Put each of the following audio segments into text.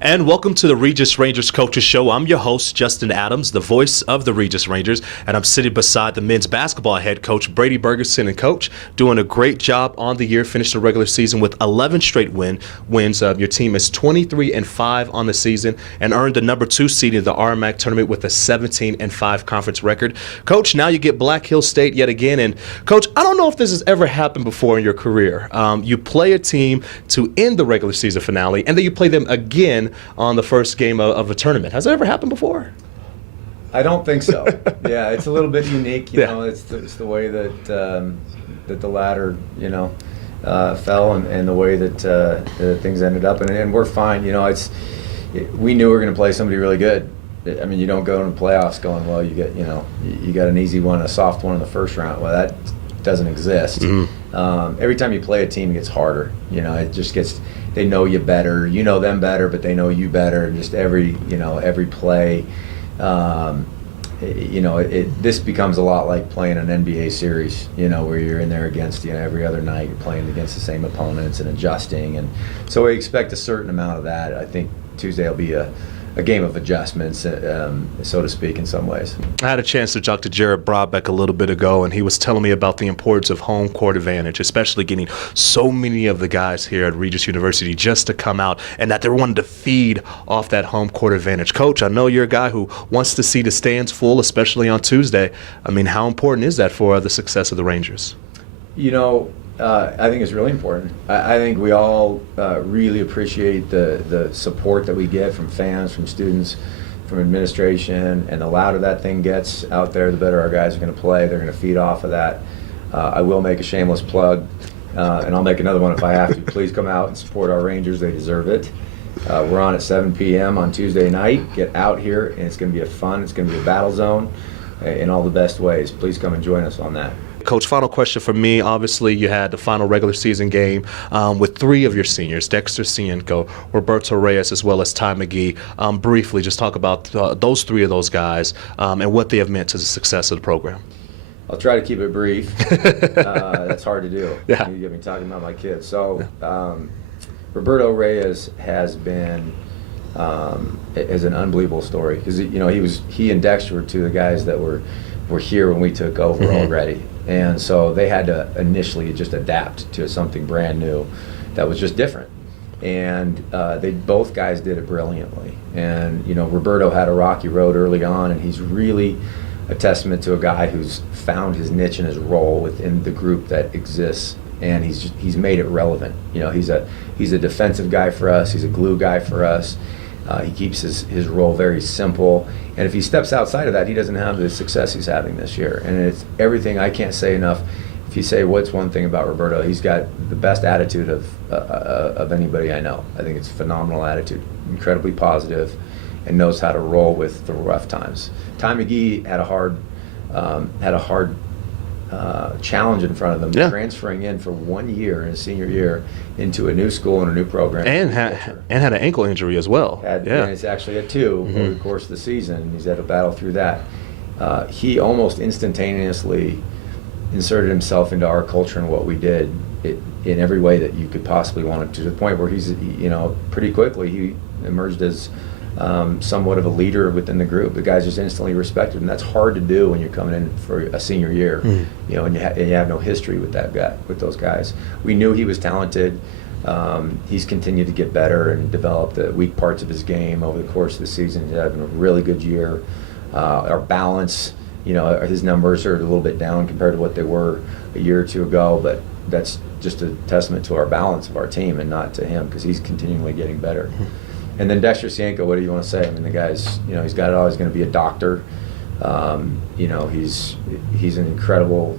And welcome to the Regis Rangers Coaches Show. I'm your host, Justin Adams, the voice of the Regis Rangers, and I'm sitting beside the men's basketball head coach, Brady Bergerson, and coach, doing a great job on the year, finished the regular season with 11 straight wins. Your team is 23-5 on the season and earned the number 2 seed in the RMAC tournament with a 17-5 conference record. Coach, now you get Black Hill State yet again, and Coach, I don't know if this has ever happened before in your career. You play a team to end the regular season finale, and then you play them again on the first game of a tournament. Has that ever happened before? I don't think so. Yeah, it's a little bit unique. You know, it's the way that that the ladder, fell, and the way that things ended up, and we're fine. We knew we were going to play somebody really good. I mean, you don't go into playoffs going, well, you got an easy one, a soft one in the first round. Well, that doesn't exist. Mm-hmm. Every time you play a team, it gets harder. It just gets. They know you better. You know them better, but they know you better. Just every play. This becomes a lot like playing an NBA series. Where you're in there against every other night. You're playing against the same opponents and adjusting, and so we expect a certain amount of that. I think Tuesday will be a game of adjustments, so to speak, in some ways. I had a chance to talk to Jared Broadbeck a little bit ago, and he was telling me about the importance of home court advantage, especially getting so many of the guys here at Regis University just to come out, and that they're wanting to feed off that home court advantage. Coach, I know you're a guy who wants to see the stands full, especially on Tuesday. I mean, how important is that for the success of the Rangers? I think it's really important. I think we all really appreciate the support that we get from fans, from students, from administration, and the louder that thing gets out there, the better our guys are going to play. They're going to feed off of that. I will make a shameless plug, and I'll make another one if I have to. Please come out and support our Rangers. They deserve it. We're on at 7 p.m. on Tuesday night. Get out here, and it's going to be fun. It's going to be a battle zone in all the best ways. Please come and join us on that. Coach, final question for me. Obviously, you had the final regular season game with 3 of your seniors, Dexter Cienko, Roberto Reyes, as well as Ty McGee. Briefly, just talk about those 3 of those guys and what they have meant to the success of the program. I'll try to keep it brief. That's hard to do. Yeah. You get me talking about my kids. So Roberto Reyes has been is an unbelievable story because he and Dexter were 2 of the guys that were here when we took over already. And so they had to initially just adapt to something brand new that was just different. And both guys did it brilliantly. And, Roberto had a rocky road early on, and he's really a testament to a guy who's found his niche and his role within the group that exists. And he's made it relevant. He's a defensive guy for us. He's a glue guy for us. He keeps his role very simple, and if he steps outside of that, he doesn't have the success he's having this year. And it's everything. I can't say enough. If you say what's one thing about Roberto, he's got the best attitude of anybody I know. I think it's a phenomenal attitude, incredibly positive, and knows how to roll with the rough times. Ty McGee had a hard challenge in front of them, transferring in for 1 year in his senior year into a new school and a new program. And had an ankle injury as well. And it's actually had 2 over the course of the season. He's had to battle through that. He almost instantaneously inserted himself into our culture and what we did in every way that you could possibly want him to the point where he's, pretty quickly he emerged as somewhat of a leader within the group. The guys just instantly respected him. That's hard to do when you're coming in for a senior year, and you have no history with those guys. We knew he was talented. He's continued to get better and develop the weak parts of his game over the course of the season. He's having a really good year. Our balance, his numbers are a little bit down compared to what they were a year or 2 ago, but that's just a testament to our balance of our team and not to him because he's continually getting better. And then Dexter Cienko, what do you want to say? I mean, the guy's, he's got it all. He's going to be a doctor. He's an incredible.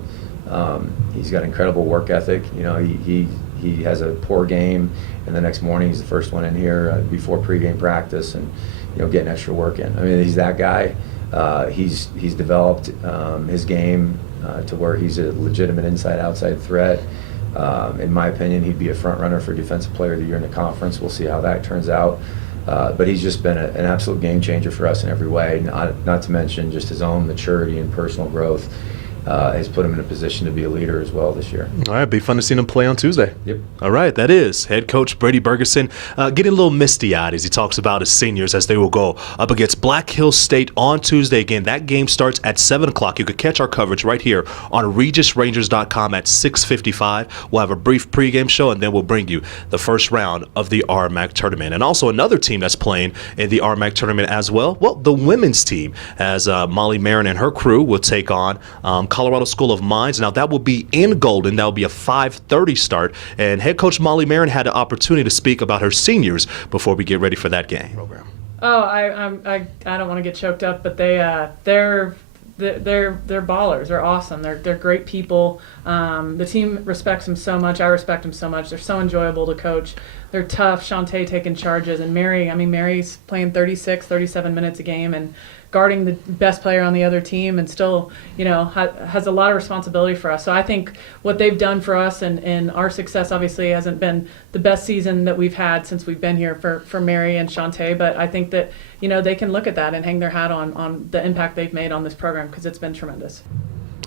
He's got incredible work ethic. He has a poor game, and the next morning he's the first one in here before pregame practice, and getting extra work in. I mean, he's that guy. He's developed his game to where he's a legitimate inside-outside threat. In my opinion, he'd be a front runner for Defensive Player of the Year in the conference. We'll see how that turns out. But he's just been an absolute game changer for us in every way, not to mention just his own maturity and personal growth. has put him in a position to be a leader as well this year. All right, be fun to see him play on Tuesday. Yep. All right, that is head coach Brady Bergerson getting a little misty-eyed as he talks about his seniors as they will go up against Black Hills State on Tuesday. Again, that game starts at 7 o'clock. You can catch our coverage right here on RegusRangers.com at 6:55. We'll have a brief pregame show, and then we'll bring you the first round of the RMAC tournament. And also another team that's playing in the RMAC tournament as well, the women's team, as Molly Marin and her crew will take on Colorado School of Mines. Now, that will be in Golden. That will be a 5:30 start. And head coach Molly Marin had the opportunity to speak about her seniors before we get ready for that game. Oh, I don't want to get choked up, but they're ballers. They're awesome. They're great people. The team respects them so much. I respect them so much. They're so enjoyable to coach. They're tough. Shantae taking charges, and Mary's playing 36, 37 minutes a game and guarding the best player on the other team, and still, has a lot of responsibility for us. So I think what they've done for us and our success obviously hasn't been the best season that we've had since we've been here for Mary and Shantae, but I think that, they can look at that and hang their hat on the impact they've made on this program, because it's been tremendous.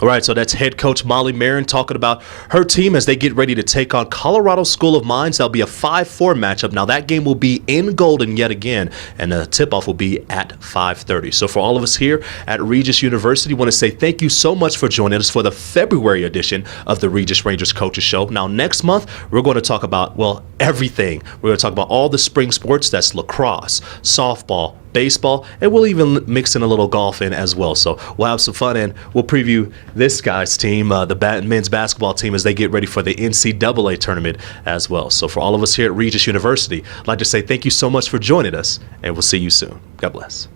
All right, so that's head coach Molly Marin talking about her team as they get ready to take on Colorado School of Mines. That'll be a 5-4 matchup. Now, that game will be in Golden yet again, and the tip-off will be at 5:30. So for all of us here at Regis University, I want to say thank you so much for joining us for the February edition of the Regis Rangers Coaches Show. Now, next month, we're going to talk about, everything. We're going to talk about all the spring sports. That's lacrosse, softball, baseball, and we'll even mix in a little golf in as well. So we'll have some fun, and we'll preview this guy's team, the men's basketball team, as they get ready for the NCAA tournament as well. So for all of us here at Regis University, I'd like to say thank you so much for joining us, and we'll see you soon. God bless.